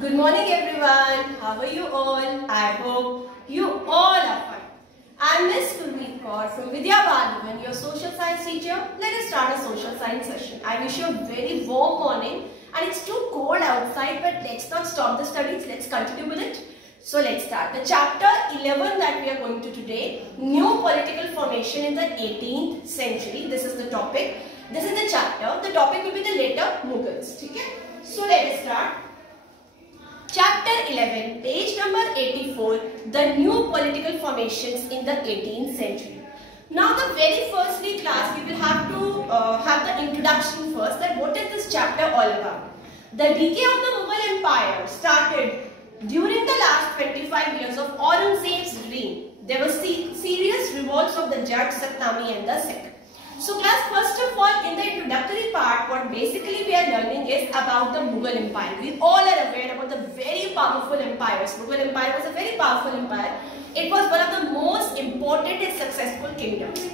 Good morning everyone. How are you all? I hope you all are fine. I am Miss Gurmeet Kaur from VII, your social science teacher. Let us start a social science session. I wish you a very warm morning and it's too cold outside, but let's not stop the studies. Let's continue with it. So let's start. The chapter 11 that we are going to today, new political formation in the 18th century. This is the topic. This is the chapter. The topic will be the later Mughals. Okay? So let us start. Chapter 11, page number 84, the new political formations in the 18th century. Now the very firstly class, we will have to have the introduction first, that what is this chapter all about. The decay of the Mughal Empire started during the last 25 years of Aurangzeb's reign. There were serious revolts of the Jat, Satnami and the Sikh. So class, first of all, in the introductory part, what basically we are learning is about the Mughal Empire. We all are aware about the very powerful empires. Mughal Empire was a very powerful empire. It was one of the most important and successful kingdoms.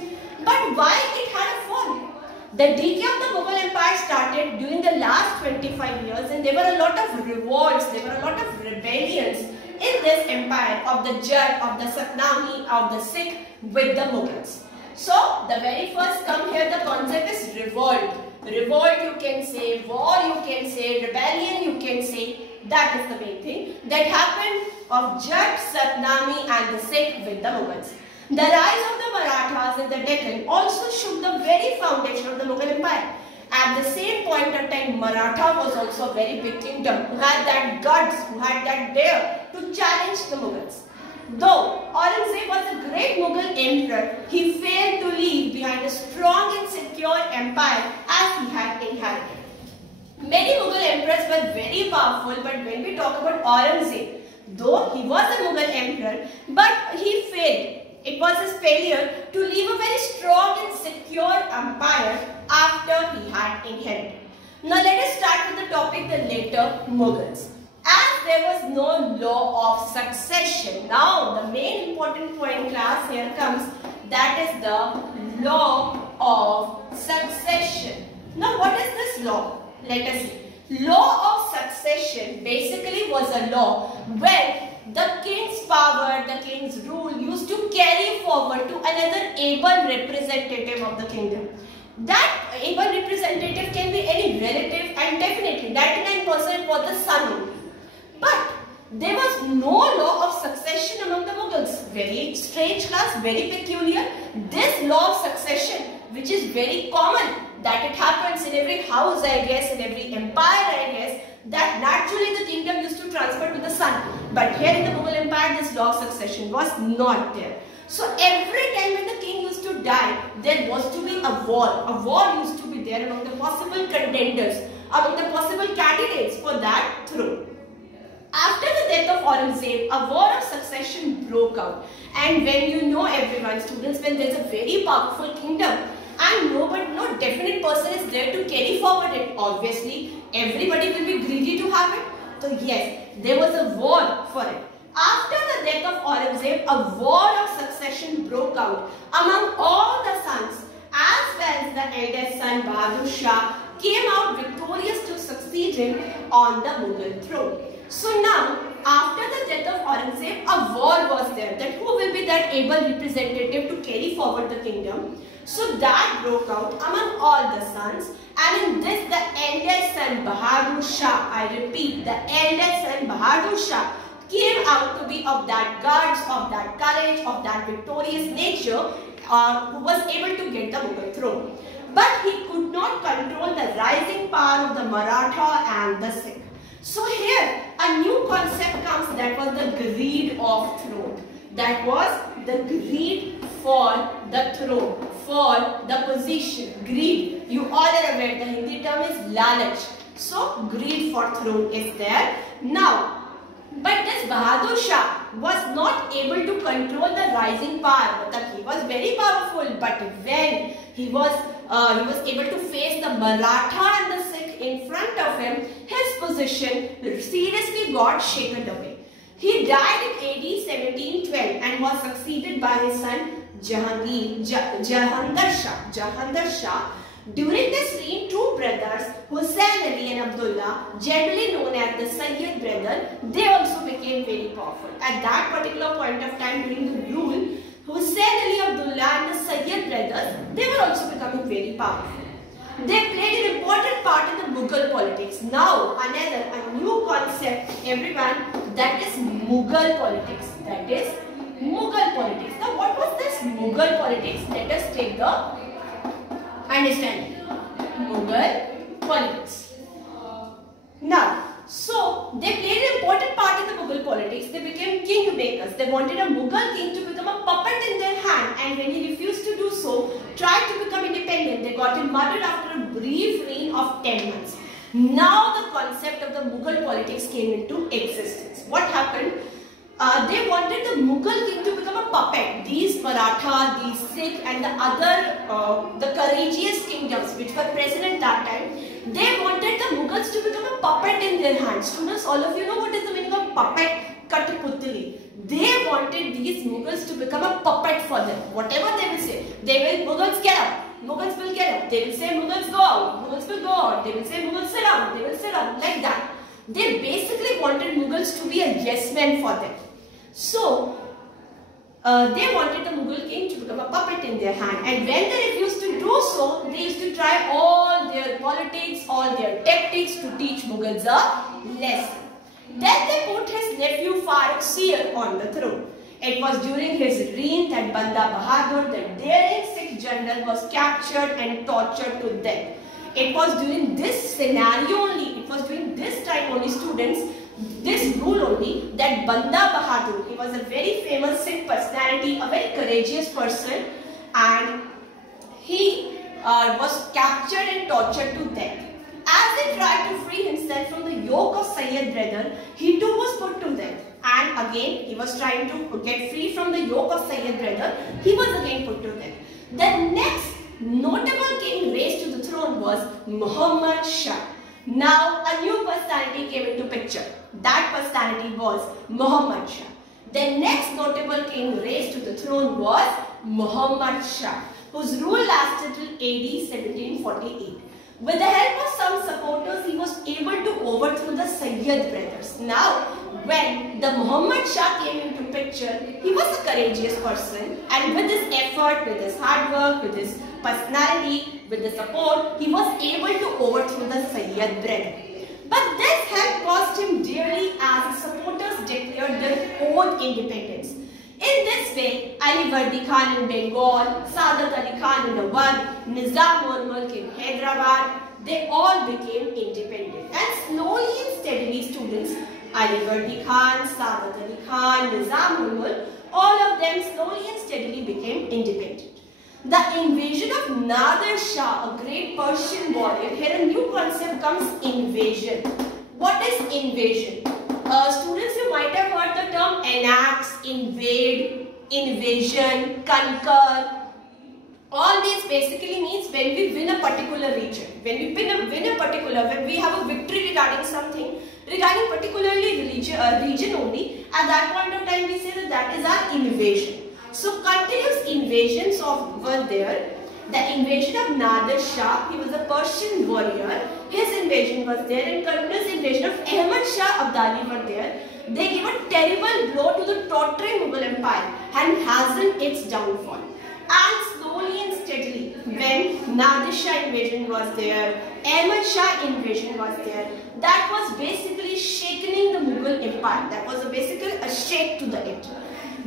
But why it had a fall? The decay of the Mughal Empire started during the last 25 years, and there were a lot of revolts, there were a lot of rebellions in this empire of the Jat, of the Satnami, of the Sikh with the Mughals. So, the very first come here, the concept is revolt. Revolt you can say, war you can say, rebellion you can say. That is the main thing that happened of Jat, Satnami and the Sikh with the Mughals. The rise of the Marathas in the Deccan also shook the very foundation of the Mughal Empire. At the same point of time, Maratha was also a very big kingdom who had that guts, who had that dare to challenge the Mughals. Though Aurangzeb was a great Mughal emperor, he failed to leave behind a strong and secure empire as he had inherited. Many Mughal emperors were very powerful, but when we talk about Aurangzeb, though he was a Mughal emperor, but he failed. It was his failure to leave a very strong and secure empire after he had inherited. Now let us start with the topic, the later Mughals. As there was no law of succession. Now the main important point class here comes, that is the law of succession. Now what is this law? Let us see. Law of succession basically was a law when the king's power, the king's rule used to carry forward to another able representative of the kingdom. That able representative can be any relative, and definitely 99% was the son. But there was no law of succession among the Mughals. Very strange class, very peculiar. This law of succession, which is very common, that it happens in every house, I guess, in every empire, I guess, that naturally the kingdom used to transfer to the son. But here in the Mughal Empire, this law of succession was not there. So every time when the king used to die, there was to be a war. A war used to be there among the possible contenders, among the possible candidates for that throne. After the death of Aurangzeb, a war of succession broke out. And when you know everyone, students, when there is a very powerful kingdom and no definite person is there to carry forward it, obviously everybody will be greedy to have it. So yes, there was a war for it. After the death of Aurangzeb, a war of succession broke out among all the sons, as well as the eldest son Bahadur Shah came out victorious to succeed him on the Mughal throne. So now, after the death of Aurangzeb, a war was there, that who will be that able representative to carry forward the kingdom. So that broke out among all the sons, and in this the eldest son Bahadur Shah, I repeat, the eldest son Bahadur Shah came out to be of that guts, of that courage, of that victorious nature, who was able to get the Mughal throne. But he could not control the rising power of the Maratha and the Sikh. So here a new concept comes, that was the greed of throne. That was the greed for the throne, for the position. Greed, you all are aware, the Hindi term is lalach. So greed for throne is there. Now, but this Bahadur Shah was not able to control the rising power. He was very powerful, but when he was able to face the Maratha and the Sikh in front of him, his position seriously got shaken away. He died in AD 1712 and was succeeded by his son Jahandar Shah. During this reign, two brothers, Hussain Ali and Abdullah, generally known as the Sayyid brother, they also became very powerful. At that particular point of time during the rule, Hussain Ali, Abdullah and the Sayyid brothers, they were also becoming very powerful. They played an important part in the Mughal politics. Now, a new concept, everyone, that is Mughal politics. That is Mughal politics. Now, what was this Mughal politics? Let us take the understanding. Mughal politics. Now, so they played an important part in the Mughal politics. They became kingmakers. They wanted a Mughal king to become a puppet in their hand, and when he refused to do so, tried to become independent. They got him murdered after a brief reign of 10 months. Now the concept of the Mughal politics came into existence. What happened? They wanted the Mughal king to become a puppet. These Maratha, these Sikh and the other, the courageous kingdoms which were present at that time, they wanted the Mughals to become a puppet in their hands. Students, all of you know what is the meaning of puppet? Katputli. They wanted these Mughals to become a puppet for them. Whatever they will say, they will, Mughals get up, Mughals will get up. They will say Mughals go out, Mughals will go out. They will say Mughals sit down, they will sit down, like that. They basically wanted Mughals to be a yes man for them. So, they wanted the Mughal king to become a puppet in their hand, and when they refused to do so, they used to try all their politics, all their tactics to teach Mughals a lesson. Then they put his nephew Farooq Sir on the throne. It was during his reign that Banda Bahadur, the daring Sikh general, was captured and tortured to death. It was during this scenario only, it was during this time only, students, this rule only, that Banda Bahadur, he was a very famous Sikh personality, a very courageous person, and he was captured and tortured to death. As he tried to free himself from the yoke of Sayyid brother, he too was put to death. And again, he was trying to get free from the yoke of Sayyid brother, he was again put to death. The next notable king raised to the throne was Muhammad Shah. Now, a new personality came into picture. That personality was Muhammad Shah. The next notable king raised to the throne was Muhammad Shah, whose rule lasted till AD 1748. With the help of some supporters, he was able to overthrow the Sayyid brothers. Now, when the Muhammad Shah came into picture, he was a courageous person, and with his effort, with his hard work, with his personality, with the support, he was able to overthrow the Sayyid brother. But this help cost him dearly as his supporters declared their own independence. In this way, Ali Vardi Khan in Bengal, Saadat Ali Khan in the Awadh, Nizam Mulk in Hyderabad, they all became independent. And slowly and steadily, students, Ali Vardi Khan, Saadat Ali Khan, Nizam Mulk, all of them slowly and steadily became independent. The invasion of Nadir Shah, a great Persian warrior, here a new concept comes: invasion. What is invasion? Students, you might have heard the term annex, invade, invasion, conquer. All these basically means when we win a particular region, when we have a victory regarding something, regarding particularly region only, at that point of time we say that that is our invasion. So continuous invasions were there. The invasion of Nadir Shah, he was a Persian warrior. His invasion was there, and continuous invasion of Ahmad Shah Abdali were there. They gave a terrible blow to the tottering Mughal Empire and hastened its downfall. And slowly and steadily, when Nadir Shah invasion was there, Ahmad Shah invasion was there, that was basically shaking the Mughal Empire. That was basically a shake to the it.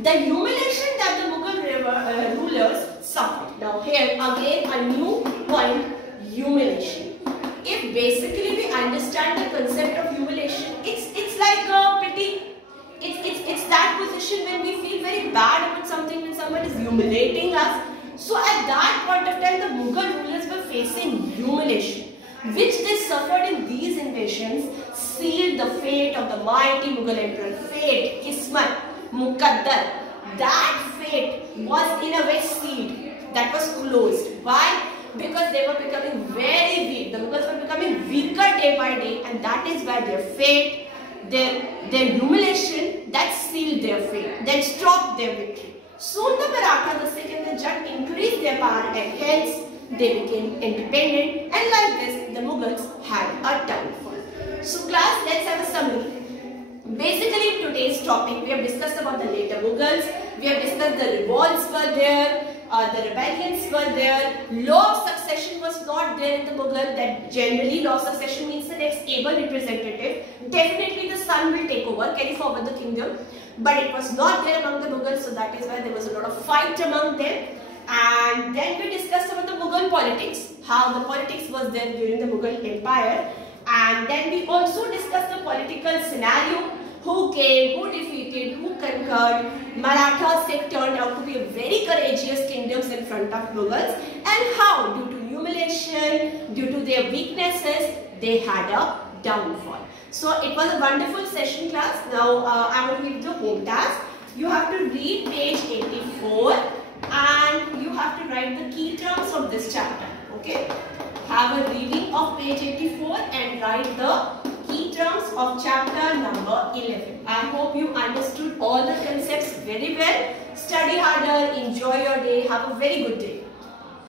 The humiliation that the Mughal rulers suffered. Now here again a new point: humiliation. If basically we understand the concept of humiliation, it's like a pity. It's that position when we feel very bad about something, when someone is humiliating us. So at that point of time, the Mughal rulers were facing humiliation, which they suffered in these invasions, sealed the fate of the mighty Mughal emperor. Fate, Kismat, Muqaddar. That fate was in a way sealed. That was closed. Why? Because they were becoming very weak. The Mughals were becoming weaker day by day, and that is why their fate, their humiliation, that sealed their fate, that stopped their victory. Soon the Maratha, the Sikh and the Jat increased their power, and hence they became independent, and like this, the Mughals had a downfall. So class, let's have a summary. Basically, in today's topic, we have discussed about the later Mughals, we have discussed the revolts were there, the rebellions were there, law of succession was not there in the Mughal. That generally law of succession means the next able representative. Definitely the son will take over, carry forward the kingdom. But it was not there among the Mughals, so that is why there was a lot of fight among them. And then we discussed about the Mughal politics, how the politics was there during the Mughal Empire. And then we also discussed the political scenario, who came, who defeated, who conquered. Maratha Sikh turned out to be a very courageous kingdoms in front of Mughals, and how due to humiliation, due to their weaknesses, they had a downfall. So it was a wonderful session class. Now I will give the home task. You have to read page 84 and you have to write the key terms of this chapter. Okay? Have a reading of page 84 and write the key terms of chapter number 11. I hope you understood all the concepts very well. Study harder, enjoy your day, have a very good day.